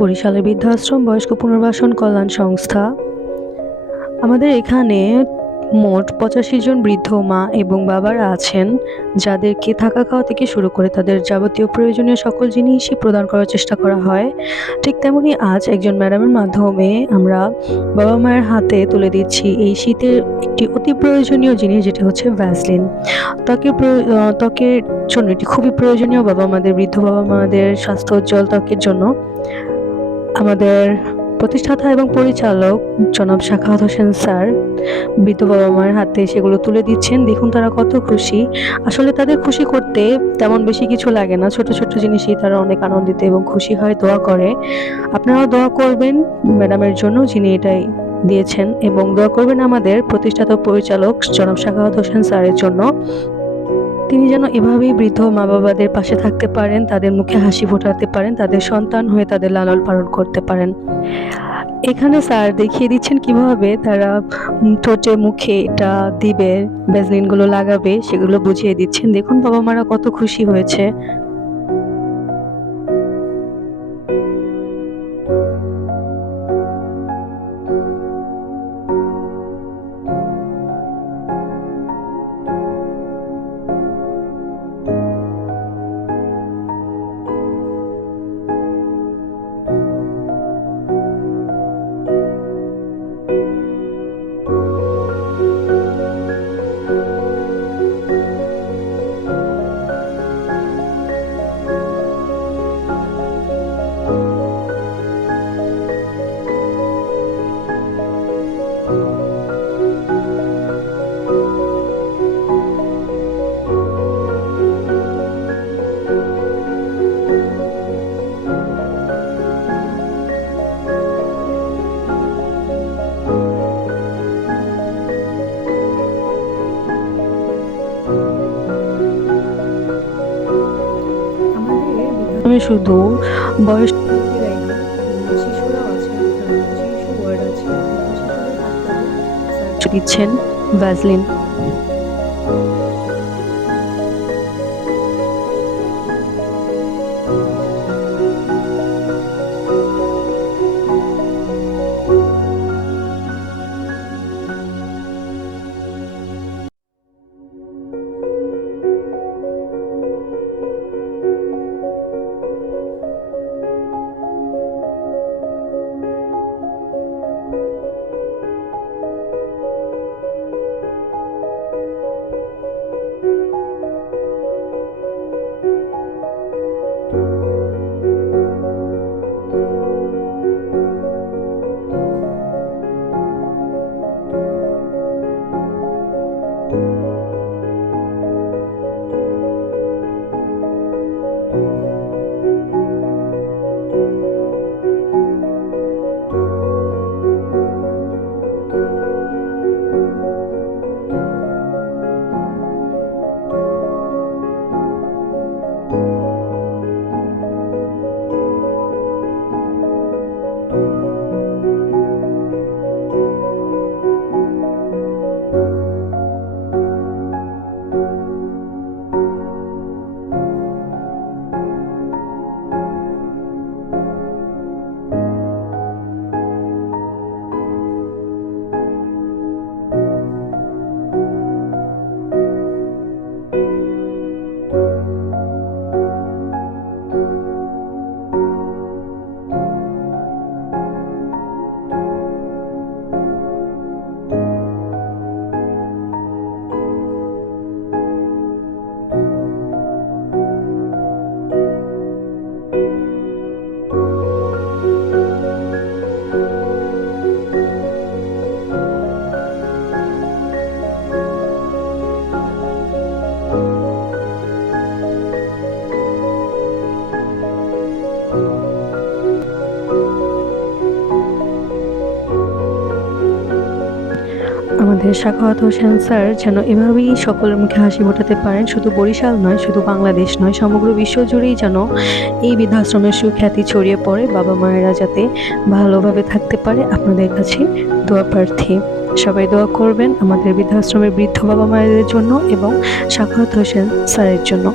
বরিশালের বৃদ্ধাশ্রম বয়স্ক পুনর্বাসন কল্যাণ সংস্থা। আমাদের এখানে মোট ৮৫ জন বৃদ্ধ মা এবং বাবারা আছেন, যাদেরকে থাকা খাওয়া থেকে শুরু করে তাদের যাবতীয় প্রয়োজনীয় সকল জিনিসই প্রদান করার চেষ্টা করা হয়। ঠিক তেমনি আজ একজন ম্যাডামের মাধ্যমে আমরা বাবা মায়ের হাতে তুলে দিচ্ছি এই শীতের একটি অতি প্রয়োজনীয় জিনিস, যেটি হচ্ছে ভ্যাসলিন। ত্বকের জন্য এটি খুবই প্রয়োজনীয় আমাদের বৃদ্ধ বাবা মাদের স্বাস্থ্য উজ্জ্বল ত্বকের জন্য। আমাদের প্রতিষ্ঠাতা এবং পরিচালক জনাব সাখাওয়াত হোসেন স্যার বৃদ্ধ বাবা মায়ের হাতে সেগুলো তুলে দিচ্ছেন। দেখুন তারা কত খুশি। আসলে তাদের খুশি করতে তেমন বেশি কিছু লাগে না, ছোট ছোট জিনিসেই তারা অনেক আনন্দিত এবং খুশি হয়, দোয়া করে। আপনারাও দোয়া করবেন ম্যাডামের জন্য যিনি এটাই দিয়েছেন, এবং দোয়া করবেন আমাদের প্রতিষ্ঠাতা পরিচালক জনাব সাখাওয়াত হোসেন স্যারের জন্য। তিনি যেন এভাবেই বৃদ্ধ মা বাবাদের পাশে থাকতে পারেন, তাদের মুখে হাসি ফোটাতে পারেন, তাদের সন্তান হয়ে তাদের লালন পালন করতে পারেন। এখানে স্যার দেখিয়ে দিচ্ছেন কিভাবে তারা ঠোঁটে মুখে এটা দিবে, ভ্যাসলিনগুলো লাগাবে, সেগুলো বুঝিয়ে দিচ্ছেন। দেখুন বাবা মারা কত খুশি হয়েছে। আমি শুধু বয়স্ক ব্যক্তিরাই না, শিশুরাও আছে, শিশু ওয়ার্ড আছে, দিচ্ছেন ভ্যাসলিন। আমাদের সাখাওয়াত হোসেন স্যার যেন এভাবেই সকলের মুখে হাসি ফোটাতে পারেন, শুধু বরিশাল নয়, শুধু বাংলাদেশ নয়, সমগ্র বিশ্ব জুড়েই যেন এই বৃদ্ধাশ্রমের সুখ্যাতি ছড়িয়ে পড়ে, বাবা মায়েরা যাতে ভালোভাবে থাকতে পারে। আপনাদের কাছে দোয়া প্রার্থী। সবাই দোয়া করবেন আমাদের বৃদ্ধাশ্রমের বৃদ্ধ বাবা মায়েদের জন্য এবং সাখাওয়াত হোসেন স্যারের জন্য।